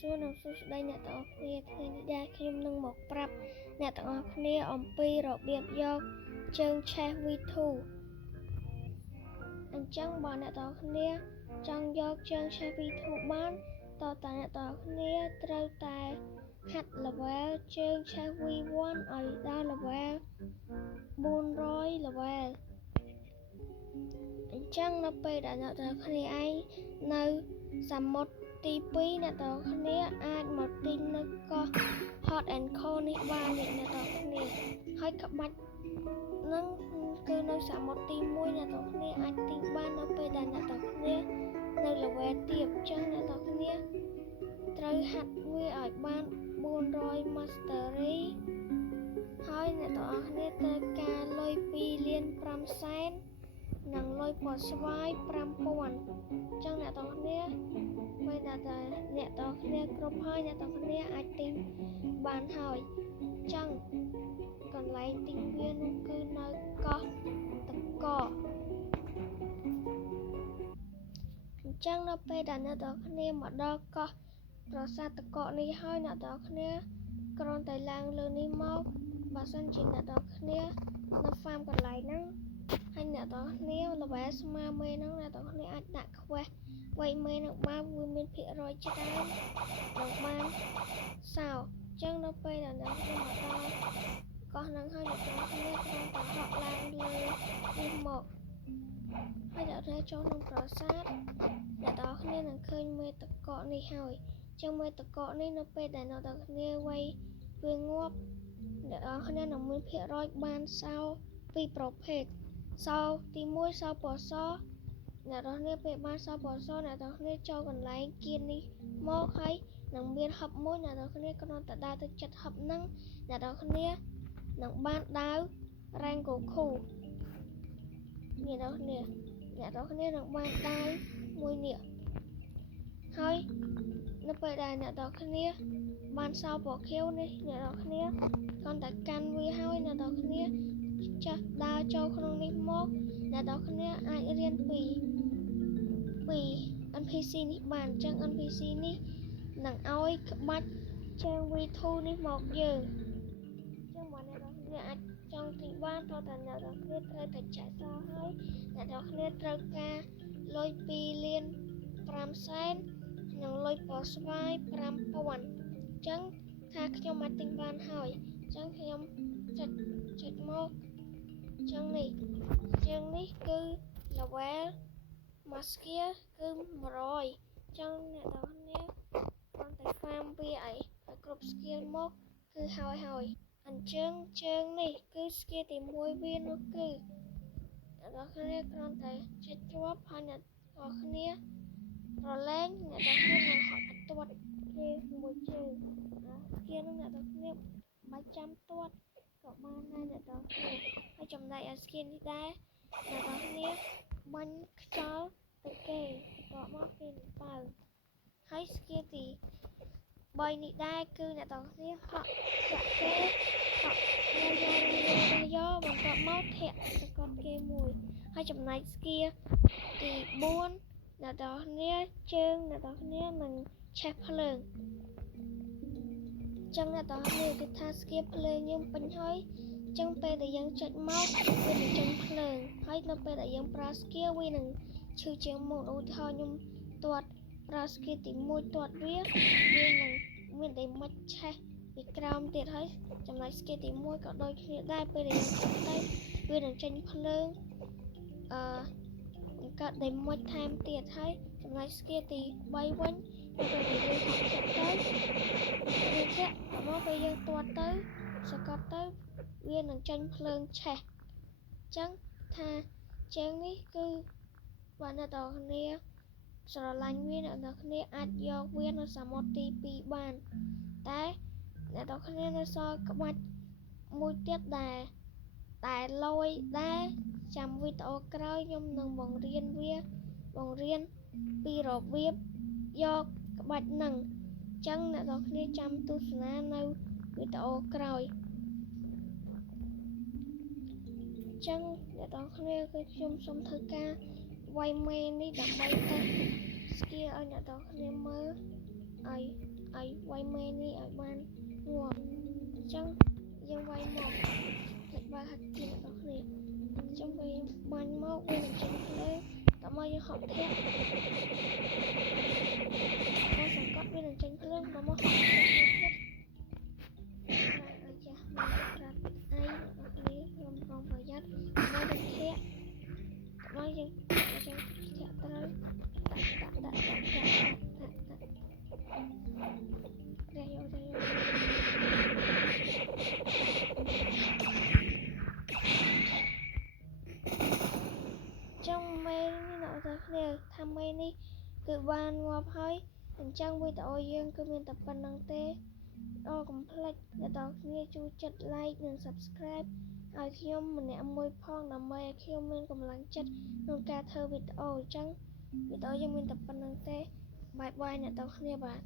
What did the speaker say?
សួរនិងសួស្តីអ្នកទាំងអស់គ្នាថ្ងៃនេះដែរខ្ញុំនឹងមកប្រាប់អ្នកទាំងអស់គ្នាអំពីរបៀបយកជើងឆេះ V2 អញ្ចឹងបើអ្នកទាំងអស់គ្នាចង់យកជើងឆេះ V2 បានតើអ្នកទាំងអស់គ្នាត្រូវតែហាត់ level ជើងឆេះ V1 ឲ្យដល់ level 400 level អញ្ចឹងនៅពេលដែលអ្នកទាំងអស់គ្នាឯងនៅសមុទ្រទី2អ្នកទាំងអស់គ្នាអាចមកទិញនៅកោះ Hot and Cold នេះបានអ្នកទាំងអស់គ្នាហើយក្បាច់នឹងគឺនៅសមុទ្រទី1អ្នកទាំងអស់គ្នាអាចទិញបាននៅពេលដែលអ្នកទាំងអស់គ្នានៅ level ទាបអញ្ចឹងអ្នកទាំងអស់គ្នាត្រូវហាត់វាឲ្យបាន400 mastery ហើយអ្នកទាំងអស់គ្នាត្រូវការលុយ2លាន5សែននិងលុយពណ៌ស្វាយ 5000 អញ្ចឹងអ្នកទាំងអស់គ្នាពេលដែលអ្នកទាំងអស់គ្នាគ្រប់ហើយអ្នកទាំងអស់គ្នាអាចទិញបានហើយអញ្ចឹងកន្លែងទិញវានោះគឺនៅកោះតកអញ្ចឹងនៅពេលដែលអ្នកទាំងអស់គ្នាមកដល់កោះប្រាសាទតកនេះហើយអ្នកទាំងអស់គ្នាគ្រាន់តែឡើងលើនេះមកបើសិនជាអ្នកទាំងអស់គ្នានៅហ្វាមកន្លែងហ្នឹងហើយអ្នកទាំងអស់គ្នាល្បែស្មើមេហ្នឹងអ្នកទាំងអស់គ្នាអាចដាក់ quest វាយមេនឹងបានវាមានភាគរយច្រើននឹងបានសោអញ្ចឹងនៅពេលដែលអ្នកទាំងអស់គ្នាមកដល់កោះហ្នឹងហើយអ្នកទាំងអស់គ្នាគ្រាន់តែហក់ឡើងលើនេះមកហើយអ្នកទាំងចូលក្នុងប្រាសាទអ្នកទាំងអស់គ្នានឹងឃើញមេតកកនេះហើយអញ្ចឹងមេតកកនេះនៅពេលដែលអ្នកទាំងអស់គ្នាវាយវាងាប់អ្នកទាំងអស់គ្នានឹងមានភាគរយបានសោពីរប្រភេទសោទី1សោពណ៌សអ្នកទាំងគ្នាពេលបានសោពណ៌សអ្នកទាំងគ្នាចូលកន្លែងគៀននេះមកហើយនឹងមានហឹបមួយអ្នកទាំងគ្នាគ្រាន់តែដើរទៅចិត្តហឹបហ្នឹងអ្នកទាំងគ្នានឹងបានដាវរ៉ាងកូខូអ្នកទាំងគ្នានឹងបានដាវមួយនេះហើយនៅពេលដែលអ្នកទាំងគ្នាបានសោពណ៌ខៀវនេះអ្នកទាំងគ្នាគ្រាន់តែកាន់វាហើយអ្នកទាំងគ្នាចាស់ដើរចូលក្នុងនេះមកអ្នកទាំងគ្នាអាចរៀនពី NPC នេះបានអញ្ចឹង NPC នេះនឹងឲ្យក្បាច់ជើង V2 នេះមកយើងអញ្ចឹងបើអ្នកទាំងគ្នាអាចចង់ទិញបានតើតើអ្នកទាំងគ្នាត្រូវតែចាក់សោហើយអ្នកទាំងគ្នាត្រូវការលុយ2លាន5សែននិងលុយពណ៌ស្វាយ 5000 អញ្ចឹងថាខ្ញុំអាចទិញបានហើយអញ្ចឹងខ្ញុំចុចមកអញ្ចឹងនេះជើងនេះគឺ level Maskia គឺ100អញ្ចឹងអ្នកទាំងគ្នាគ្រាន់តែ farm វាឲ្យគ្រប់ skill មកគឺហើយអញ្ចឹងជើងនេះគឺ skill ទី1វានោះគឺអ្នកទាំងគ្នាគ្រាន់តែចុចជាប់ហើយអ្នកទាំងគ្នារលែងអ្នកទាំងគ្នានឹងហត់ទាត់គេមួយជើងskill នោះអ្នកទាំងគ្នាមិនចាំទាត់ក៏បានដែរអ្នកទាំងគ្នាហើយចំណែកឲ្យ skill នេះដែរអ្នកទាំងគ្នាបាញ់ខ្យល់ទៅគេបន្ទាប់មកគេនឹងបើហើយ skill ទី3នេះដែរគឺអ្នកទាំងគ្នាហក់ចាក់គេហក់យកបន្ទាប់មកធាក់សកត់គេមួយហើយចំណែក skill ទី4អ្នកទាំងគ្នាជើងអ្នកទាំងគ្នានឹងឆេះភ្លើងចឹងអ្នកទាំងគ្នាគឺថា skill ភ្លើងយើងពេញហើយចឹងពេលដែលយើងចុចមកវានឹងចេញភ្លើងហើយនៅពេលដែលយើងប្រើ skill វានឹងឈឺជាងមុនឧទាហរណ៍ខ្ញុំទាត់ប្រើ skill ទី1ទាត់វានឹងមានតែមិនឆេះពីក្រោមទៀតហើយចំណែក skill ទី1ក៏ដូចគ្នាដែរពេលដែលយើងចុចទៅវានឹងចេញភ្លើងកើតតែមួយថែមទៀតហើយចំណែក skill ទី3វិញពេលដែលយើងហត់ទៅវាធាក់មកពេលយើងទាត់ទៅសកត់ទៅវានឹងចេញភ្លើងឆេះអញ្ចឹងថាជើងនេះគឺបើអ្នកទាំងគ្នាស្រឡាញ់វាអ្នកទាំងគ្នាអាចយកវានៅសមុទ្រទី2បានតែអ្នកទាំងគ្នានៅសល់ក្បាច់មួយទៀតតែលយដែរចាំវីដេអូក្រោយខ្ញុំនឹងបង្រៀនពីរបៀបយកក្បាច់ហ្នឹងអញ្ចឹងអ្នកទាំងគ្នាចាំទស្សនានៅវីដេអូក្រោយអញ្ចឹងអ្នកទាំងគ្នាគឺខ្ញុំសូមធ្វើការវាយមេនេះដើម្បីតេស្ត skill ឲ្យអ្នកទាំងគ្នាមើលឲ្យ ឲ្យវាយមេនេះឲ្យបានងាប់អញ្ចឹងយើងវាយមកលេចបើហាត់ទីអ្នកនរគ្នាអញ្ចឹងវាបាញ់មកវានឹងចេញភ្លើងតោះមកយើងហត់ធាក់មកសង្កត់វានឹងចេញភ្លើងតោះមកហត់ធាក់ទៀតឲ្យចាស់មកប្រាប់អីអ្នកនរគ្នាខ្ញុំប្រុងប្រយ័ត្នមកយើងធាក់មកយើងធាក់ត្រូវដាក់យកទៅចង់មេនេះអ្នកនរគ្នាថាមេនេះគឺបានងាប់ហើយអញ្ចឹងវីដេអូយើងគឺមានតែប៉ុណ្្នឹងទេកុំភ្លេចអ្នកនរគ្នាជួយចុច like និង subscribe ឲ្យខ្ញុំម្នាក់មួយផងដើម្បីឲ្យខ្ញុំមានកម្លាំងចិត្តក្នុងការធ្វើវីដេអូអញ្ចឹងវីដេអូយើងមានតែប៉ុណ្្នឹងទេបាយបាយអ្នកនរគ្នាបាទ